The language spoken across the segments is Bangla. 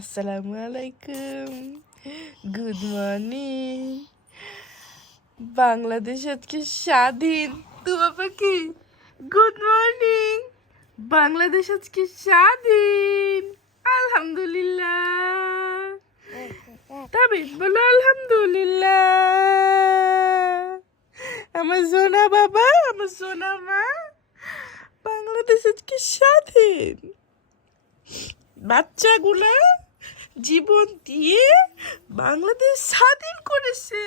আসসালামু আলাইকুম গুড মর্নিং বাংলাদেশ আজকে স্বাধীন। পাখি গুড মর্নিং বাংলাদেশ আজকে স্বাধীন। আলহামদুলিল্লাহ। তাবিজ বলো, আলহামদুলিল্লাহ। আমার সোনা বাবা, আমার সোনা মা, বাংলাদেশ আজকে স্বাধীন। বাচ্চাগুলা জীবন দিয়ে বাংলাদেশ স্বাধীন করেছে।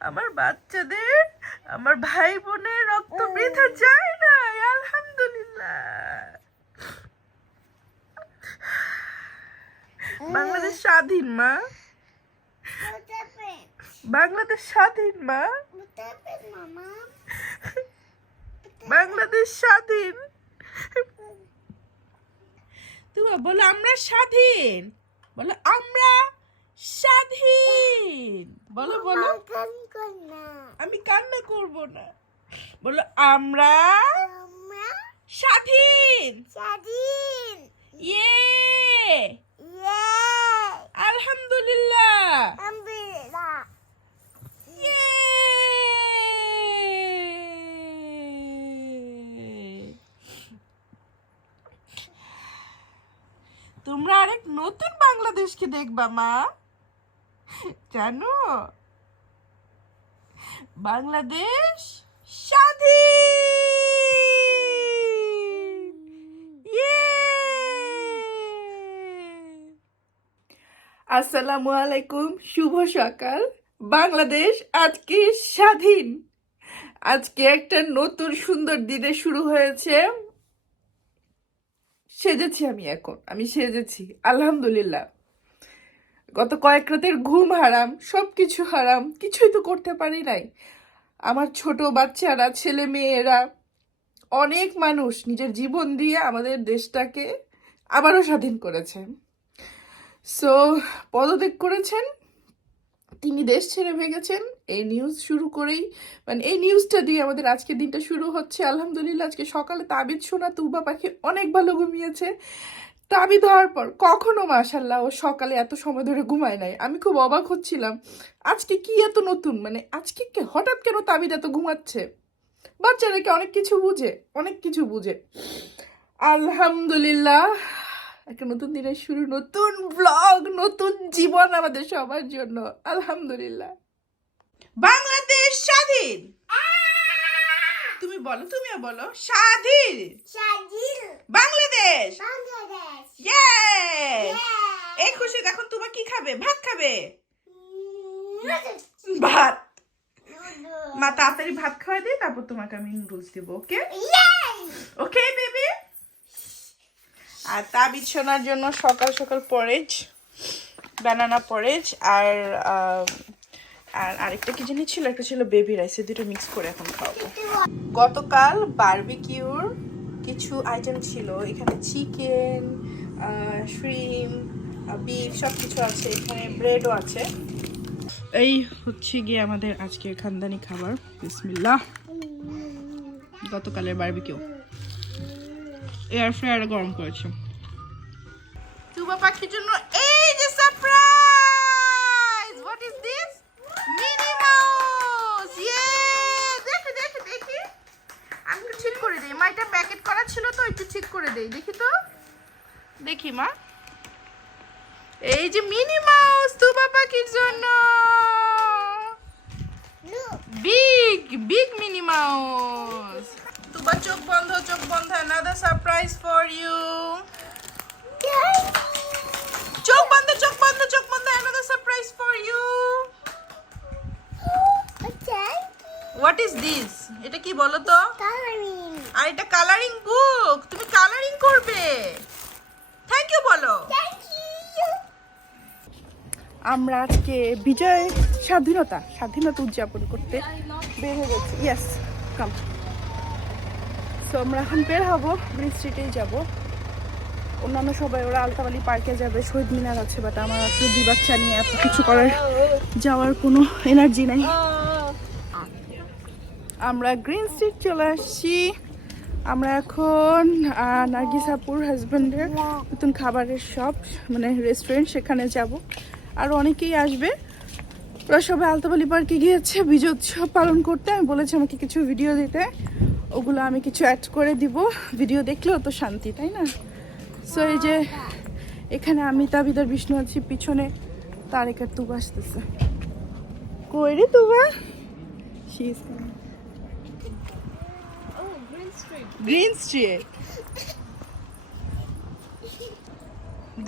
আমার বাচ্চাদের আমার ভাই বোনের রক্ত বৃথা যায় না আলহামদুলিল্লাহ। বাংলাদেশ স্বাধীন মা। বাংলাদেশ স্বাধীন মা। বাংলাদেশ স্বাধীন। তুমি বলো আমরা স্বাধীন। বলো আমরা স্বাধীন। বলো বলো। আমি কান্না করব না। বলো আমরা স্বাধীন। ইয়ে। আলহামদুলিল্লাহ ইয়ে তোমরা আরেক নতুন বাংলাদেশকে দেখবা, মা। জানো? বাংলাদেশ স্বাধীন! আসসালামু আলাইকুম, শুভ সকাল। বাংলাদেশ আজকে স্বাধীন। আজকে একটা নতুন সুন্দর দিনে শুরু হয়েছে সেজেছি আমি এখন, আমি সেজেছি, আলহামদুলিল্লাহ। গত কয়েক রাতের ঘুম হারাম সব কিছু হারাম, কিছুই তো করতে পারি নাই। আমার ছোট বাচ্চারা, ছেলে মেয়েরা, অনেক মানুষ নিজের জীবন দিয়ে আমাদের দেশটাকে আবারও স্বাধীন করেছেন সো পদত্যাগ করেছেন, তিনি দেশ ছেড়ে ভেগেছেন। এই নিউজ শুরু করেই মানে এই নিউজটা দিয়ে আমাদের আজকের দিনটা শুরু হচ্ছে। আলহামদুলিল্লাহ, আজকে সকালে তাবিদ শোনা তুবা পাখি অনেক ভালো ঘুমিয়েছে। তাবিদ হওয়ার পর কখনো মাশাল্লাহ ও সকালে এত সময় ধরে ঘুমায় নাই। আমি খুব অবাক হচ্ছিলাম। আজকে কি এত নতুন? মানে আজকে কে হঠাৎ কেন তাবিদ এত ঘুমাচ্ছে? বাচ্চারা কি অনেক কিছু বুঝে, অনেক কিছু বুঝে। আলহামদুলিল্লাহ, একটা নতুন দিনের শুরু, নতুন ব্লগ নতুন জীবন আমাদের সবার জন্য। আলহামদুলিল্লাহ। বাংলাদেশ স্বাধীন। তুমি বলো তুমিও বলো স্বাধীন। বাংলাদেশ। এই খুশি এখন তোমার কি খাবে? ভাত খাবে? ভাত। মা তাড়াতাড়ি ভাত খাওয়াই দিই তারপর তোমাকে আমি নুডলস দেবো ওকে? Okay baby? আর তা বিছানার জন্য সকাল সকাল পরেজ ব্যানানা পরেজ আর আর আরেকটা কি জিনিস ছিল? একটা ছিল বেবি রাইস এই দুটো মিক্স করে এখন খাওয়াবো গতকাল বারবিকিউর কিছু আইটেম ছিল। এখানে চিকেন শ্রিম বিফ সব কিছু আছে। এখানে ব্রেডও আছে। এই হচ্ছে গিয়ে আমাদের আজকের খানদানি খাবার। বিসমিল্লাহ। গতকালের বারবিকিউ এয়ার ফ্রায়ারে গরম করেছে। তুবা পাখির জন্য এই যে surprise what is this Minnie Mouse ইয়ে দেখি দেখি দেখি আমি একটু ঠিক করে দিই মা এটা প্যাকেট করা ছিল তো, একটু ঠিক করে দেই। দেখি তো। দেখি, মা। এই যে মিনি মাউস তুবা পাখির জন্য। Big big Minnie Mouse Tuba চোখ বন্ধ চোখ বন্ধ, another surprise for you চোখ বন্ধ চোখ বন্ধ চোখ বন্ধ another surprise for you what is this এটা কি বলো তো আর এটা কালারিং বুক তুমি কালারিং করবে থ্যাংক ইউ বলো আমরা আজকে বিজয় স্বাধীনতা স্বাধীনতা উদযাপন করতে বের হয়ে গেছি। ইয়েস কাম সো আমরা এখন বের হব ব্রিজ স্ট্রিটেই যাব। অন্যান্য সবাই ওরা আলতাবালি পার্কে যাবে শহীদ মিনার আছে বাট আমার আসলে দুই বাচ্চা নিয়ে এত কিছু করার যাওয়ার কোনো এনার্জি নাই। আমরা গ্রিন স্ট্রিট চলে আসছি। আমরা এখন আহ, নার্গিস আপুর হাজব্যান্ডের নতুন খাবারের শপ মানে রেস্টুরেন্ট সেখানে যাব। আর অনেকেই আসবে। ওরা সবাই আলতাবালি পার্কে গিয়েছে বিজয় উৎসব পালন করতে। আমি বলেছি আমাকে কিছু ভিডিও দিতে। ওগুলো আমি কিছু অ্যাড করে দিব। ভিডিও দেখলেও তো শান্তি তাই না? সো এই যে এখানে আমি তাবিদার বিষ্ণু আছি পিছনে তারেকার তুবা আসতেছে। কই রে তুবা? She is coming. Oh,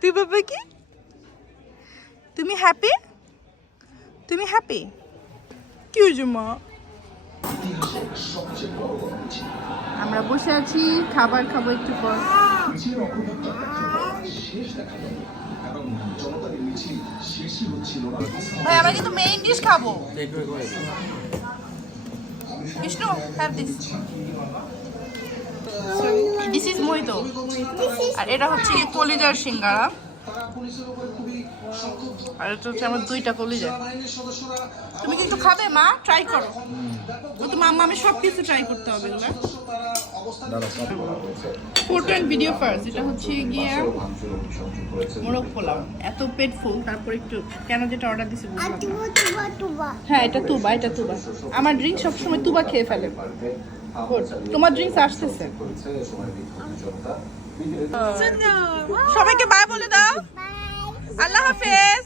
তুই বাবা কি? তুমি হ্যাপি তুমি হ্যাপি কি মা? আমরা বসে আছি, খাবার খাব একটু পর। ভাই, আমরা কিন্তু মেইন ডিশ খাব। Vishnu have this This is mojito আর এটা হচ্ছে কি কলিজার সিঙ্গারা। আর এটা হচ্ছে আমার দুইটা কলিজা। তুমি কি একটু খাবে, মা? ট্রাই করো। তো মাম্মা আমি সব কিছু ট্রাই করতে হবে এগুলা ফোটো অ্যান্ড ভিডিও ফার্স্ট এটা হচ্ছে গিয়ে মোরগ পোলাও। এত পেট ফুল তারপর একটু কেন যেটা অর্ডার দিছি বুঝলাম. হ্যাঁ এটা তুবা এটা তুবা। আমার ড্রিঙ্ক সবসময় তুবা খেয়ে ফেলে। তোমার ড্রিঙ্কস আসতেছে। সবাইকে বাই বলে দাও। আল্লাহ হাফেজ।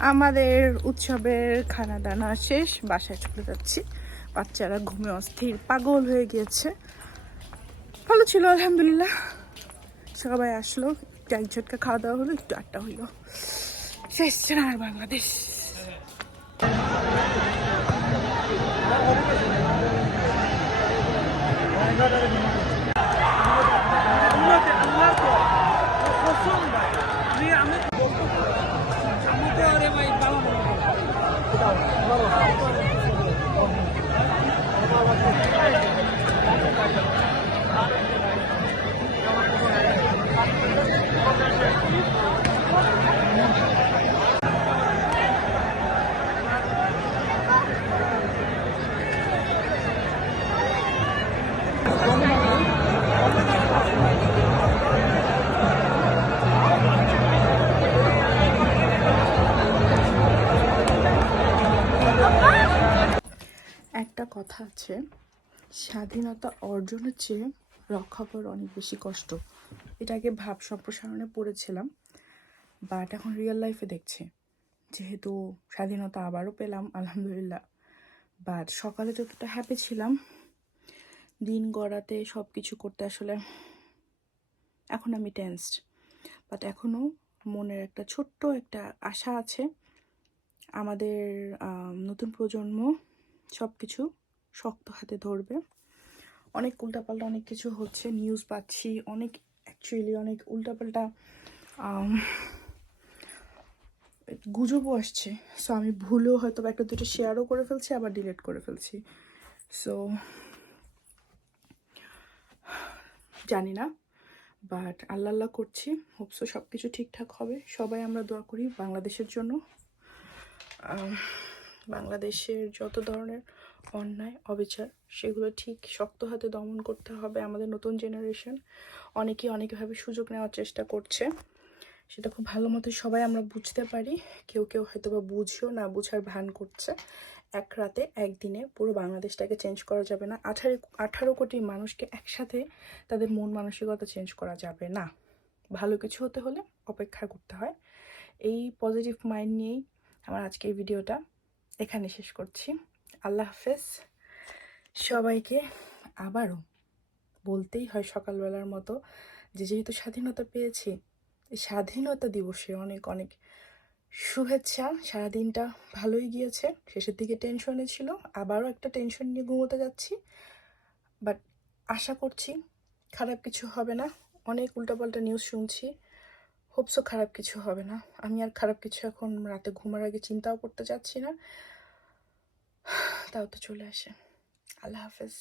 আমাদের উৎসবের খানা দানা শেষ, বাসায় চলে যাচ্ছি। বাচ্চারা ঘুমে অস্থির, পাগল হয়ে গিয়েছে। ভালো ছিল, আলহামদুলিল্লাহ। সবাই আসলো, একটু এক খাওয়া দাওয়া হলো, একটু আটটা হইল। শেষ আর বাংলাদেশ। কথা আছে, স্বাধীনতা অর্জনের চেয়ে রক্ষা করা অনেক বেশি কষ্ট। এটাকে ভাব সম্প্রসারণে পড়েছিলাম বাট এখন রিয়েল লাইফে দেখছি। যেহেতু স্বাধীনতা আবারও পেলাম, আলহামদুলিল্লাহ। বাট সকালে যতটা হ্যাপি ছিলাম, দিন গড়াতে সব কিছু করতে আসলে এখন আমি টেন্সড বাট এখনও মনের একটা ছোট্ট একটা আশা আছে, আমাদের নতুন প্রজন্ম সব কিছু শক্ত হাতে ধরবে। অনেক উল্টাপাল্টা অনেক কিছু হচ্ছে নিউজ পাচ্ছি, অনেক অ্যাকচুয়ালি অনেক উল্টাপাল্টা গুজবও আসছে। সো আমি ভুলেও হয়তো একটা দুটো শেয়ারও করে ফেলছি, আবার ডিলিট করে ফেলছি। সো জানি না বাট আল্লাহ আল্লাহ করছি। হোপসো সব কিছু ঠিকঠাক হবে। সবাই আমরা দোয়া করি বাংলাদেশের জন্য। বাংলাদেশের যত ধরনের অন্যায়, অবিচার, সেগুলো ঠিক শক্ত হাতে দমন করতে হবে আমাদের নতুন জেনারেশন অনেকেই অনেকভাবে সুযোগ নেওয়ার চেষ্টা করছে। সেটা খুব ভালো মতো সবাই আমরা বুঝতে পারি। কেউ কেউ হয়তো বা বুঝেও না বুঝার ভান করছে। এক রাতে একদিনে পুরো বাংলাদেশটাকে চেঞ্জ করা যাবে না। আঠারো আঠারো কোটি মানুষকে একসাথে তাদের মন মানসিকতা চেঞ্জ করা যাবে না। ভালো কিছু হতে হলে অপেক্ষা করতে হয়। এই পজিটিভ মাইন্ড নিয়েই আমার আজকের ভিডিওটা এখানে শেষ করছি। আল্লাহ হাফেজ। সবাইকে আবারও বলতেই হয় সকালবেলার মতো যে যেহেতু স্বাধীনতা পেয়েছি, এই স্বাধীনতা দিবসে অনেক অনেক শুভেচ্ছা। সারাদিনটা ভালোই গিয়েছে। শেষের দিকে টেনশনে ছিল। আবারও একটা টেনশন নিয়ে ঘুমোতে যাচ্ছি। বাট আশা করছি খারাপ কিছু হবে না। অনেক উল্টাপাল্টা নিউজ শুনছি। হোপসও খারাপ কিছু হবে না। আমি আর খারাপ কিছু এখন রাতে ঘুমার আগে চিন্তাও করতে চাচ্ছি না। তাও তো চলে আসে। আল্লাহ হাফেজ।